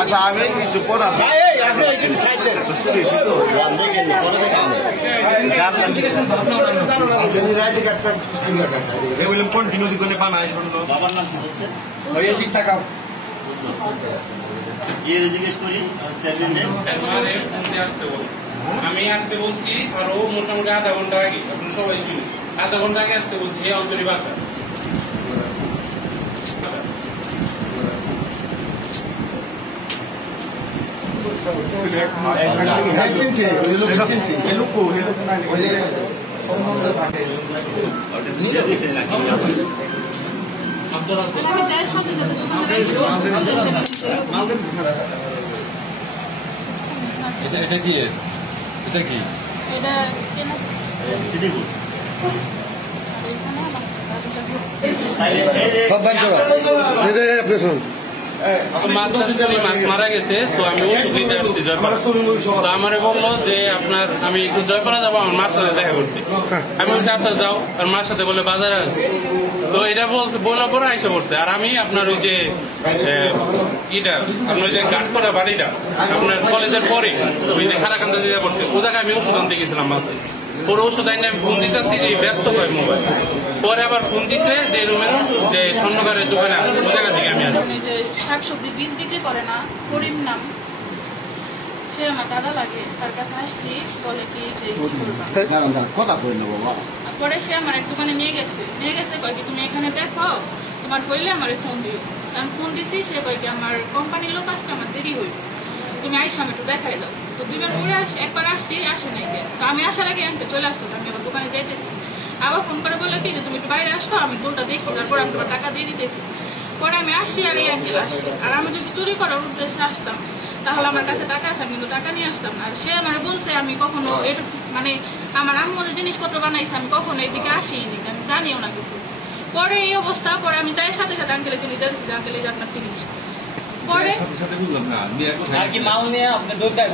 আচ্ছা আমি একটু পড়া কন্টিনিউ দিকে বানায় শুনলো বাবার নাম থাকাও জিজ্ঞেস করি আমি আসতে বলছি আরো মোটামুটি আধা ঘন্টা আগে আপনি সবাই শুনি আধা ঘন্টা আগে আসতে বলছি এই অঞ্চলের বাসা এটা কি এটা কি মাছ মারা গেছে তো আমি ওষুধ দিতে আসছি জয়পাড়া তো আমারে বললো যে আপনার আমি একটু জয়পাড়া যাবো আমার মার সাথে দেখা করতে আমি বলছি আচ্ছা যাও আর মার সাথে বলে বাজারে আসবো তো এটা বলার পরে আইসে পড়ছে আর আমি আপনার ওই যে ইটা আপনার ওই যে গার্ড করা বাড়িটা আপনার কলেজের পরে ওই যে খারাকান্দা দিতে পড়ছে ও জায়গায় আমি ওষুধ আনতে গেছিলাম মাসে পরে ওষুধ আইনে আমি ফোন দিতেছি যে ব্যস্ত হয় মোবাইল পরে আবার ফোন দিছে যে রুমের যে স্বর্ণকারের দোকানে ও জায়গা থেকে আমি আসি শাকসবজি বীজ বিক্রি করে না করিম নাম সে আমার দাদা লাগে তার কাছে আসছি বলে কি পরে সে আমার এক দোকানে নিয়ে গেছে কয় কি তুমি এখানে দেখো তোমার হইলে আমার ফোন দিও আমি ফোন দিছি সে কয় কি আমার কোম্পানির লোক আসতে আমার দেরি হইবে তুমি আইসো আমি একটু দেখাই দাও তো দুইবার ঘুরে একবার আসছি আসে নাই তো আমি আসার আগে আনতে চলে আসতো আমি আমার দোকানে যাইতেছি আবার ফোন করে বললো কি যে তুমি একটু বাইরে আসতো আমি দুলটা দেখি তারপর আমি তোমার টাকা দিয়ে দিতেছি পরে আমি আসছি আর এই আঙ্কেল আসছি আর আমি যদি চুরি করার উদ্দেশ্যে আসতাম তাহলে আমার কাছে টাকা আছে আমি কিন্তু টাকা নিয়ে আসতাম আর সে আমার বলছে আমি কখনো এটা মানে আমার আম্মু যে জিনিসপত্র বানাইছে আমি কখনো এদিকে আসিনি আমি জানিও না কিছু পরে এই অবস্থা পরে আমি তাই সাথে সাথে আঙ্কেলের জিনিস দেখছি যে আঙ্কেল এই যে আপনার জিনিস পরে মাল নিয়ে আপনি দৌড় দেয়